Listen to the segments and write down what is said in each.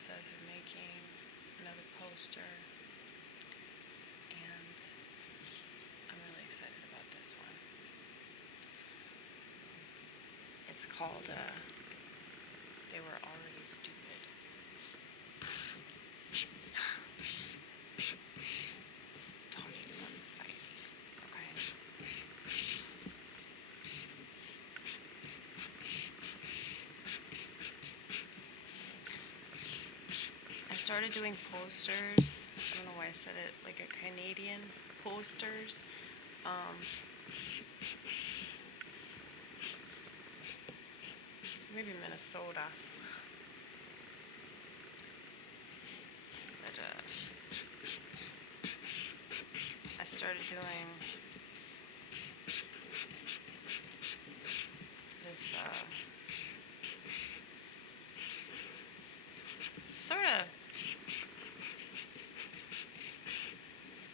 process of making another poster, and I'm really excited about this one. It's called They Were Already Stupid. Talking about society. Okay. I started doing posters. I don't know why I said it like a Canadian posters. Maybe Minnesota. But I started doing this sort of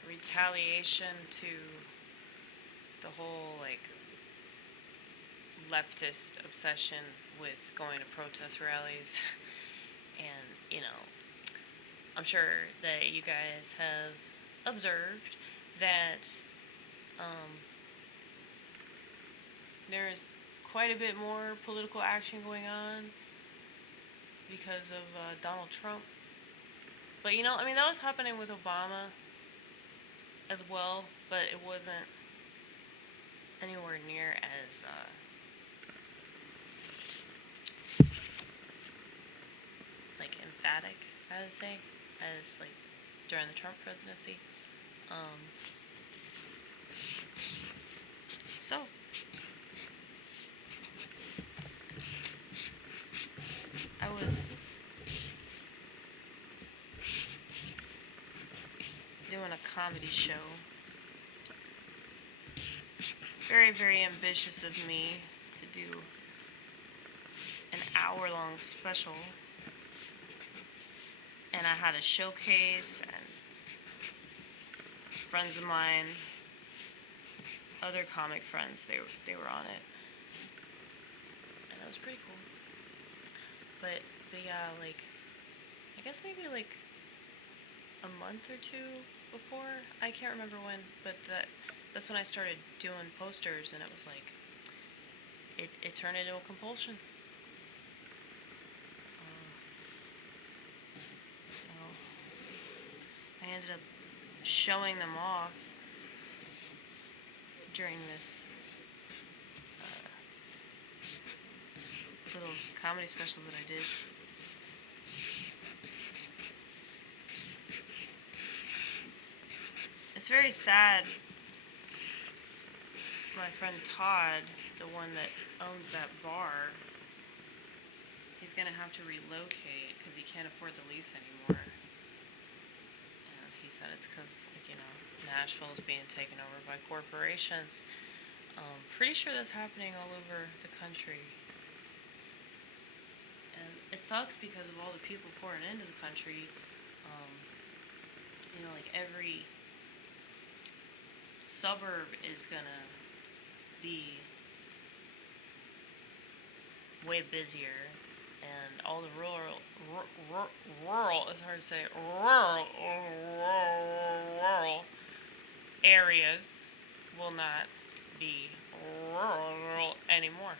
retaliation to the whole like leftist obsession with going to protest rallies. And I'm sure that you guys have observed that there is quite a bit more political action going on because of Donald Trump. But that was happening with Obama as well, but it wasn't anywhere near as like emphatic, I would say, as like during the Trump presidency. So I was doing a comedy show. Very, very ambitious of me to do an hour-long special. And I had a showcase, and friends of mine, other comic friends, they were on it. And it was pretty cool. But yeah, like, I guess maybe like a month or two before, I can't remember when, but that's when I started doing posters, and it was like, it turned into a compulsion. So I ended up showing them off during this little comedy special that I did. It's very sad. My friend Todd, the one that owns that bar, he's going to have to relocate because he can't afford the lease anymore. And he said it's because, Nashville is being taken over by corporations. Pretty sure that's happening all over the country. And it sucks because of all the people pouring into the country. Like every suburb is gonna be way busier, and all the rural, it's hard to say, rural areas will not be rural anymore.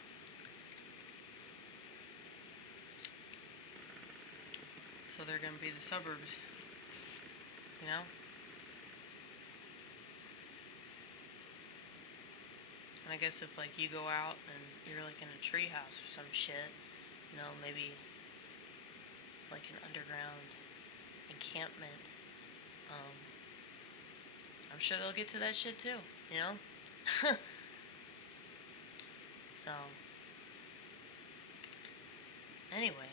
So they're going to be the suburbs, And I guess if, like, you go out and you're, like, in a treehouse or some shit, maybe, like, an underground encampment, I'm sure they'll get to that shit, too, So, anyway.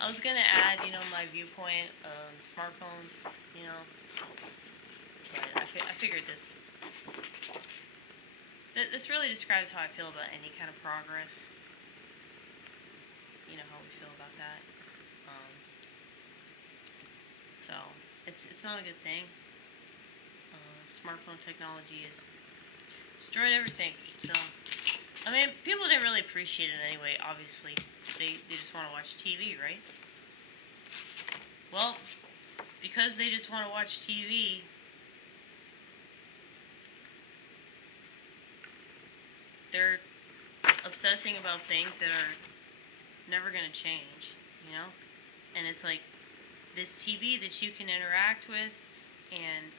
I was going to add, my viewpoint of smartphones, but I figured this really describes how I feel about any kind of progress. You know how we feel about that. So, it's not a good thing. smartphone technology has destroyed everything. So, I mean, people didn't really appreciate it anyway, obviously. They just want to watch TV, right? Well, because they just want to watch TV, they're obsessing about things that are never going to change, you know? And it's like this TV that you can interact with, and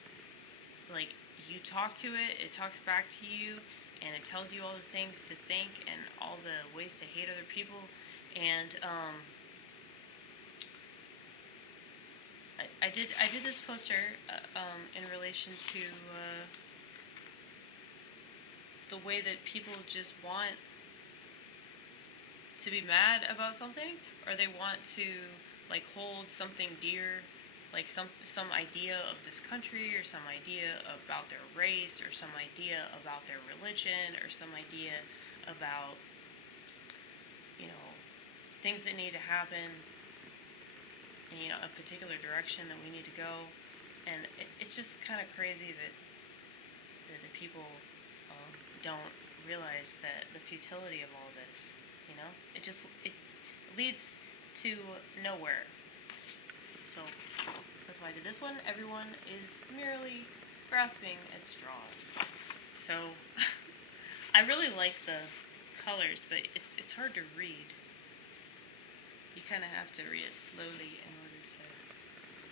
like you talk to it, it talks back to you, and it tells you all the things to think and all the ways to hate other people. And I did this poster in relation to the way that people just want to be mad about something, or they want to like hold something dear, like some idea of this country, or some idea about their race, or some idea about their religion, or some idea about, you know, things that need to happen in, you know, a particular direction that we need to go. And it's just kind of crazy that the people don't realize that the futility of all this, you know, it leads to nowhere. So that's why I did this one. Everyone is merely grasping at straws. So I really like the colors, but it's hard to read. You kind of have to read it slowly in order to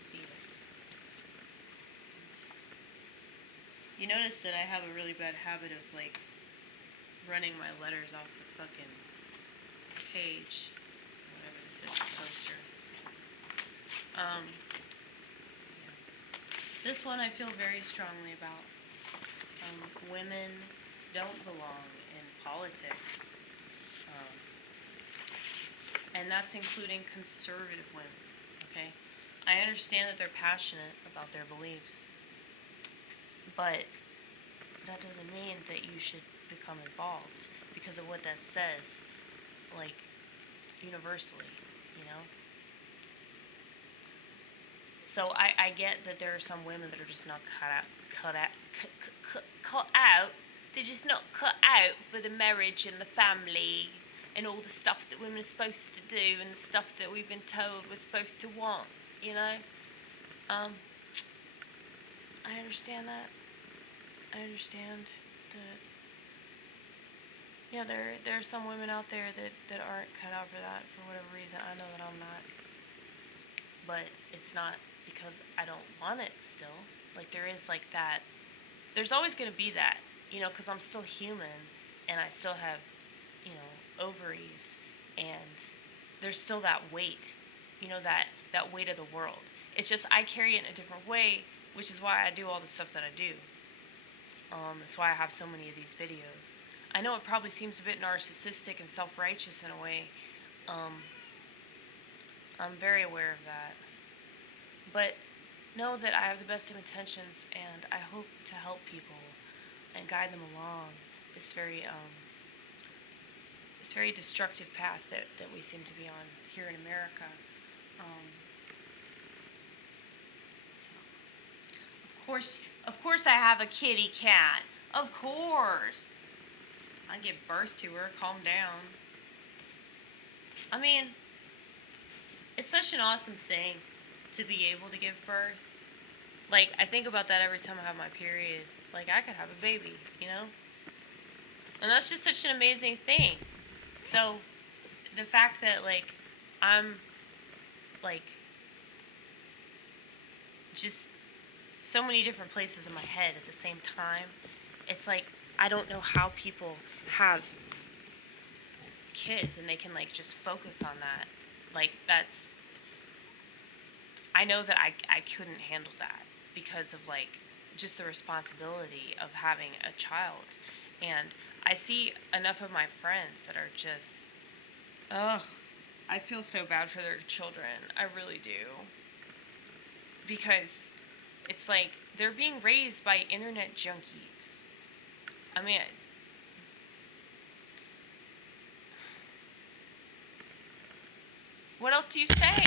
see it. You notice that I have a really bad habit of like running my letters off the fucking page, whatever this is, poster. This one I feel very strongly about. Women don't belong in politics. And that's including conservative women, okay? I understand that they're passionate about their beliefs, but that doesn't mean that you should become involved because of what that says, like, universally, you know? So I get that there are some women that are just not cut out. They're just not cut out for the marriage and the family and all the stuff that women are supposed to do and the stuff that we've been told we're supposed to want, you know? I understand that. I understand that, yeah, there are some women out there that aren't cut out for that for whatever reason. I know that I'm not. But it's not because I don't want it still. Like, there is, like, that. There's always going to be that, you know, because I'm still human and I still have, you know, ovaries, and there's still that weight, you know, that weight of the world. It's just I carry it in a different way, which is why I do all the stuff that I do. That's why I have so many of these videos. I know it probably seems a bit narcissistic and self-righteous in a way. I'm very aware of that. But know that I have the best of intentions, and I hope to help people and guide them along this very destructive path that we seem to be on here in America. Of course I have a kitty cat. Of course. I give birth to her. Calm down. I mean, it's such an awesome thing to be able to give birth. Like, I think about that every time I have my period. Like, I could have a baby, you know? And that's just such an amazing thing. So, the fact that, like, I'm, like, just so many different places in my head at the same time, it's like, I don't know how people have kids and they can, like, just focus on that. Like, that's, I know that I couldn't handle that because of, like, just the responsibility of having a child. And I see enough of my friends that are just, I feel so bad for their children. I really do. Because it's like they're being raised by internet junkies. I mean, what else do you say?